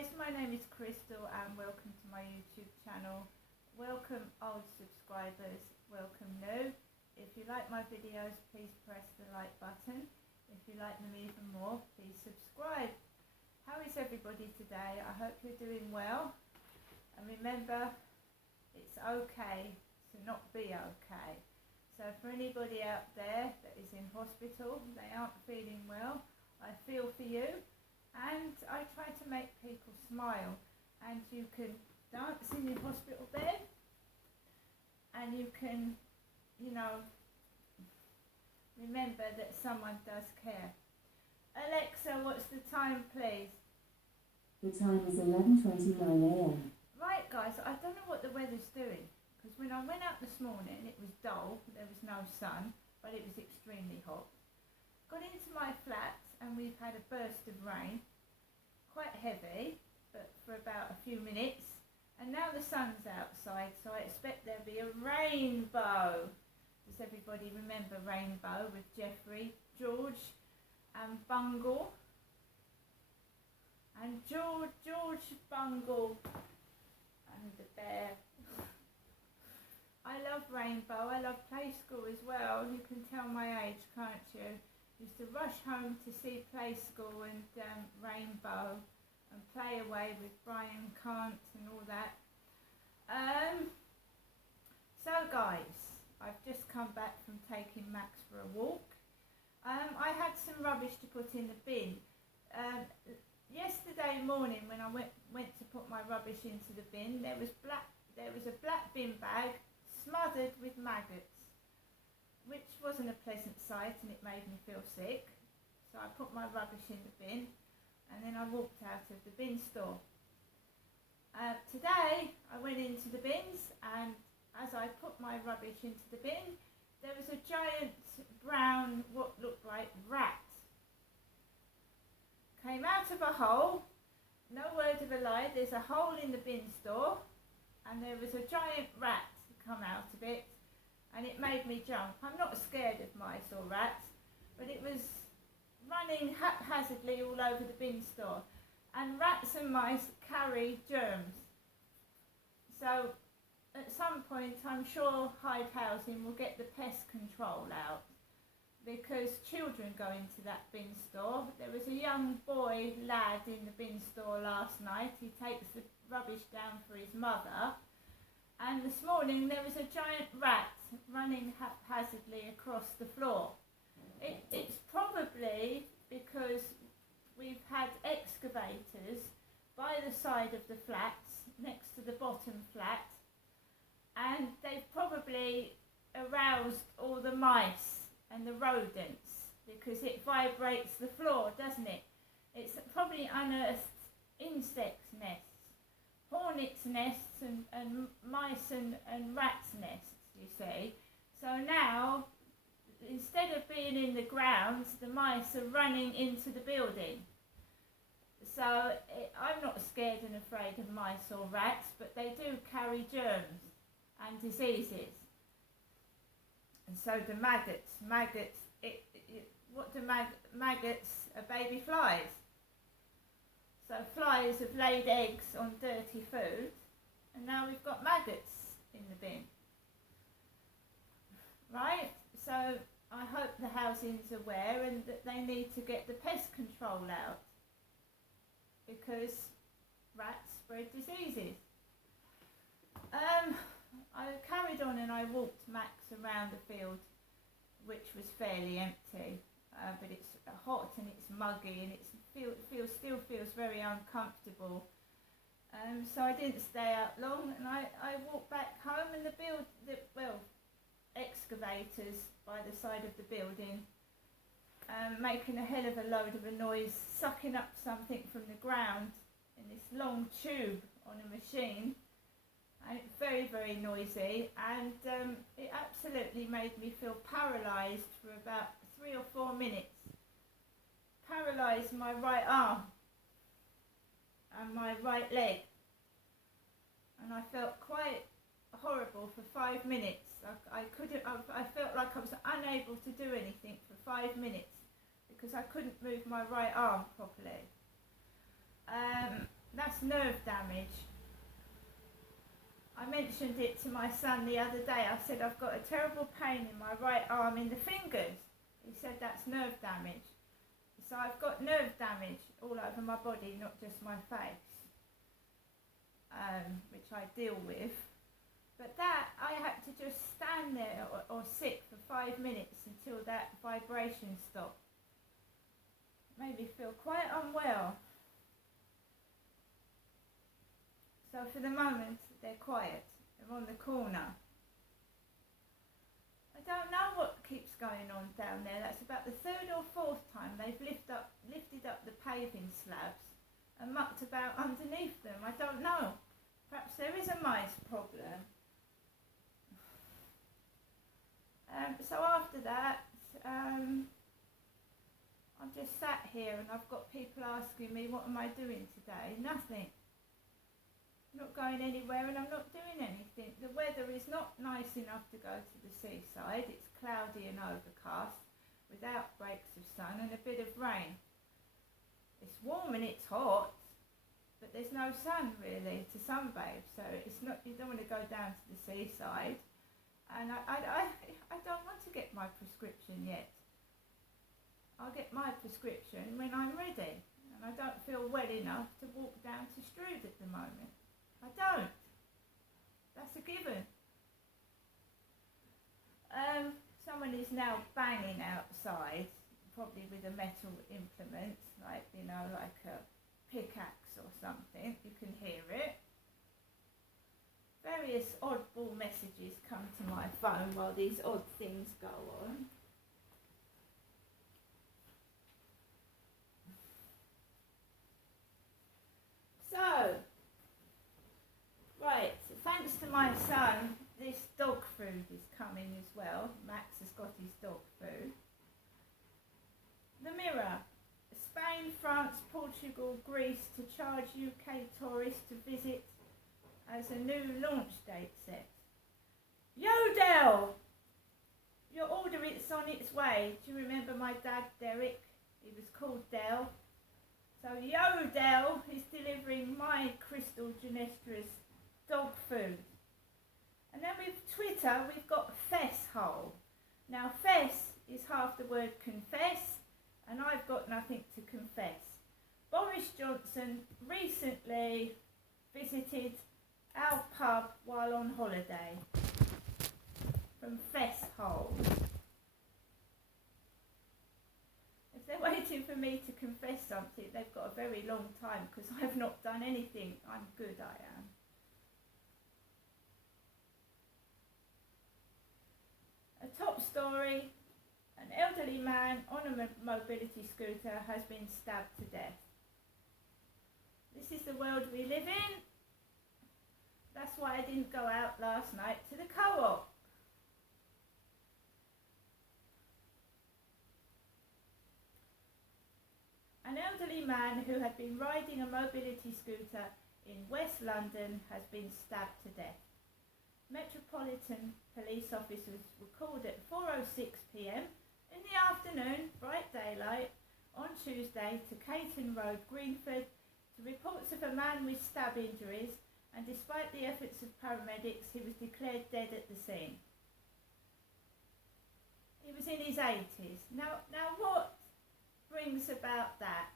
guys, my name is Crystal and welcome to my YouTube channel. Welcome old subscribers, welcome new. If you like my videos, please press the like button. If you like them even more, please subscribe. How is everybody today? I hope you're doing well. And remember, it's okay to not be okay. So for anybody out there that is in hospital, they aren't feeling well, I feel for you. And I try to make people smile, and you can dance in your hospital bed, and you can, remember that someone does care. Alexa, what's the time, please? The time is 11:29 a.m. Right, guys, I don't know what the weather's doing, because when I went out this morning, it was dull, there was no sun, but it was extremely hot. Got into my flat, and we've had a burst of rain, quite heavy, but for about a few minutes, and now the sun's outside, so I expect there'll be a rainbow. Does everybody remember Rainbow with Geoffrey, George and Bungle? And George Bungle and the bear. I love Rainbow, I love Play School as well. You can tell my age, can't you? Used to rush home to see Play School and Rainbow and play away with Brian Cant and all that. So guys, I've just come back from taking Max for a walk. I had some rubbish to put in the bin. Yesterday morning when I went to put my rubbish into the bin, there was a black bin bag smothered with maggots, which wasn't a pleasant sight, and it made me feel sick. So I put my rubbish in the bin, and then I walked out of the bin store. Today I went into the bins, and as I put my rubbish into the bin, there was a giant brown, what looked like rat. Came out of a hole, no word of a lie, there's a hole in the bin store, and there was a giant rat come out of it. And it made me jump. I'm not scared of mice or rats, but it was running haphazardly all over the bin store. And rats and mice carry germs. So at some point I'm sure Hyde Housing will get the pest control out, because children go into that bin store. There was a young lad in the bin store last night. He takes the rubbish down for his mother. And this morning there was a giant rat running haphazardly across the floor. It's probably because we've had excavators by the side of the flats, next to the bottom flat, and they've probably aroused all the mice and the rodents, because it vibrates the floor, doesn't it? It's probably unearthed insects' nests. Hornets' nests and mice and rats' nests, you see. So now, instead of being in the grounds, the mice are running into the building. So I'm not scared and afraid of mice or rats, but they do carry germs and diseases. And so do maggots. What do maggots are? Baby flies. So flies have laid eggs on dirty food, and now we've got maggots in the bin. Right? So I hope the housing's aware and that they need to get the pest control out, because rats spread diseases. I carried on and I walked Max around the field, which was fairly empty, but it's hot and it's muggy and it still feels very uncomfortable. So I didn't stay out long, and I walked back home, and excavators by the side of the building, making a hell of a load of a noise, sucking up something from the ground in this long tube on a machine, and it's very, very noisy, and it absolutely made me feel paralysed for about 3 or 4 minutes. Paralysed my right arm and my right leg, and I felt quite horrible for 5 minutes. I felt like I was unable to do anything for 5 minutes because I couldn't move my right arm properly. That's that's nerve damage. I mentioned it to my son the other day. I said, I've got a terrible pain in my right arm in the fingers. He said, that's nerve damage. So I've got nerve damage all over my body, not just my face, which I deal with. But that, I had to just stand there or sit for 5 minutes until that vibration stopped. It made me feel quite unwell. So for the moment, they're quiet. They're on the corner. I don't know what keeps going on down there. That's about the third or fourth time they've lifted up the paving slabs and mucked about underneath them. I don't know. Perhaps there is a mice problem. So after that, I'm just sat here and I've got people asking me, what am I doing today? Nothing. I'm not going anywhere and I'm not doing anything. The weather is not nice enough to go to the seaside. It's cloudy and overcast without breaks of sun and a bit of rain. It's warm and it's hot, but there's no sun really to sunbathe, so it's not, you don't want to go down to the seaside. And I don't want to get my prescription yet. I'll get my prescription when I'm ready, and I don't feel well enough to walk down to Strood at the moment. I don't. That's a given. Someone is now banging outside, probably with a metal implement, like, you know, like a pickaxe or something. You can hear it. Various oddball messages come to my phone while these odd things go on. So, right, thanks to my son, this dog food is coming as well. Max has got his dog food. The Mirror. Spain, France, Portugal, Greece to charge UK tourists to visit as a new launch date set. Yodel! Your order is on its way. Do you remember my dad, Derek? He was called Del. So Yodel is delivering my Crystal Genestra's dog food. And then with Twitter, we've got Fesshole. Now Fess is half the word confess, and I've got nothing to confess. Boris Johnson recently visited our pub while on holiday from Fesshole. If they're waiting for me to confess something, they've got a very long time because I've not done anything. I'm good, I am. A top story, an elderly man on a mobility scooter has been stabbed to death. This is the world we live in. That's why I didn't go out last night to the co-op. An elderly man who had been riding a mobility scooter in West London has been stabbed to death. Metropolitan police officers were called at 4:06 p.m. in the afternoon, bright daylight, on Tuesday to Caton Road, Greenford, to reports of a man with stab injuries, and despite the efforts of paramedics, he was declared dead at the scene. He was in his 80s. Now what brings about that?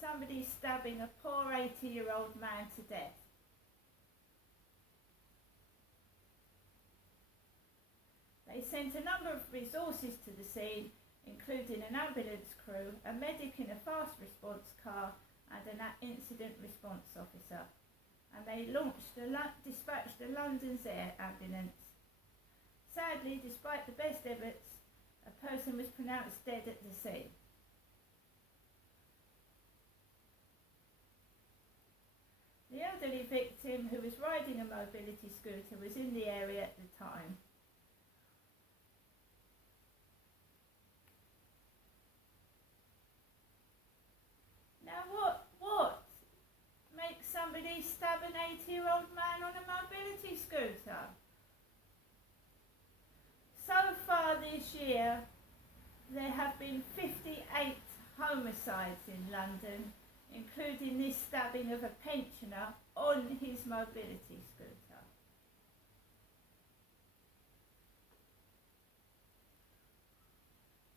Somebody stabbing a poor 80-year-old man to death. They sent a number of resources to the scene, including an ambulance crew, a medic in a fast response car, and an incident response officer. And they dispatched a London's Air ambulance. Sadly, despite the best efforts, a person was pronounced dead at the scene. The elderly victim, who was riding a mobility scooter, was in the area at the time. Now what makes somebody stab an 80-year-old man on a mobility scooter? So far this year, there have been 58 homicides in London including this stabbing of a pensioner on his mobility scooter.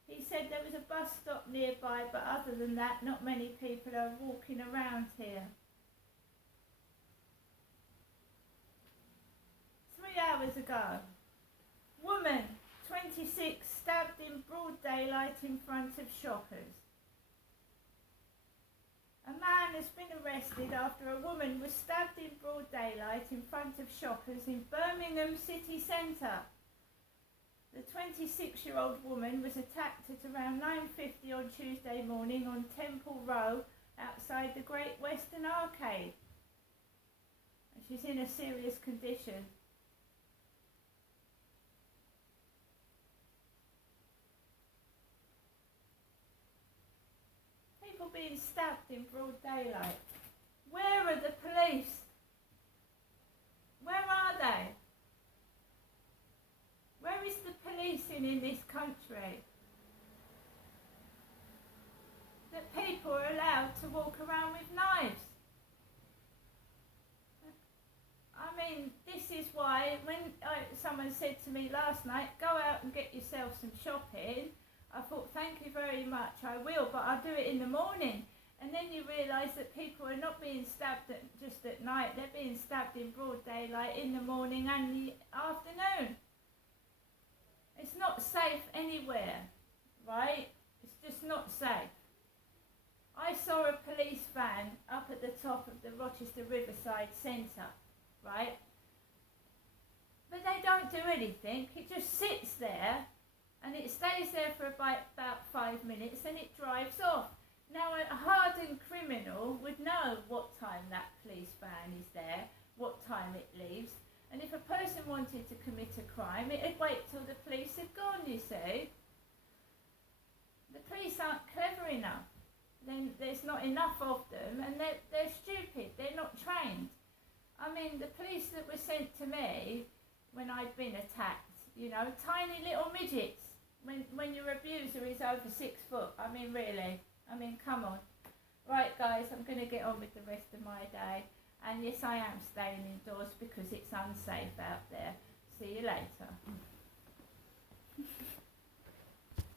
He said there was a bus stop nearby, but other than that, not many people are walking around here. 3 hours ago, woman, 26, stabbed in broad daylight in front of shoppers. A man has been arrested after a woman was stabbed in broad daylight in front of shoppers in Birmingham city centre. The 26-year-old woman was attacked at around 9:50 on Tuesday morning on Temple Row outside the Great Western Arcade. And she's in a serious condition. People being stabbed in broad daylight. Where are the police? Where are they? Where is the policing in this country? That people are allowed to walk around with knives. I mean, this is why when someone said to me last night, go out and get yourself some shopping, I thought, thank you very much, I will, but I'll do it in the morning. And then you realise that people are not being stabbed just at night, they're being stabbed in broad daylight in the morning and the afternoon. It's not safe anywhere, right? It's just not safe. I saw a police van up at the top of the Rochester Riverside Centre, right? But they don't do anything, it just sits there and it stays there for about 5 minutes and it drives off. Now a hardened criminal would know what time that police van is there, what time it leaves. And if a person wanted to commit a crime, it'd wait till the police had gone, you see. The police aren't clever enough. Then there's not enough of them, and they're stupid, they're not trained. I mean, the police that were sent to me when I'd been attacked, you know, tiny little midgets. When your abuser is over 6 foot, I mean, really. I mean, come on. Right, guys, I'm going to get on with the rest of my day. And yes, I am staying indoors because it's unsafe out there. See you later.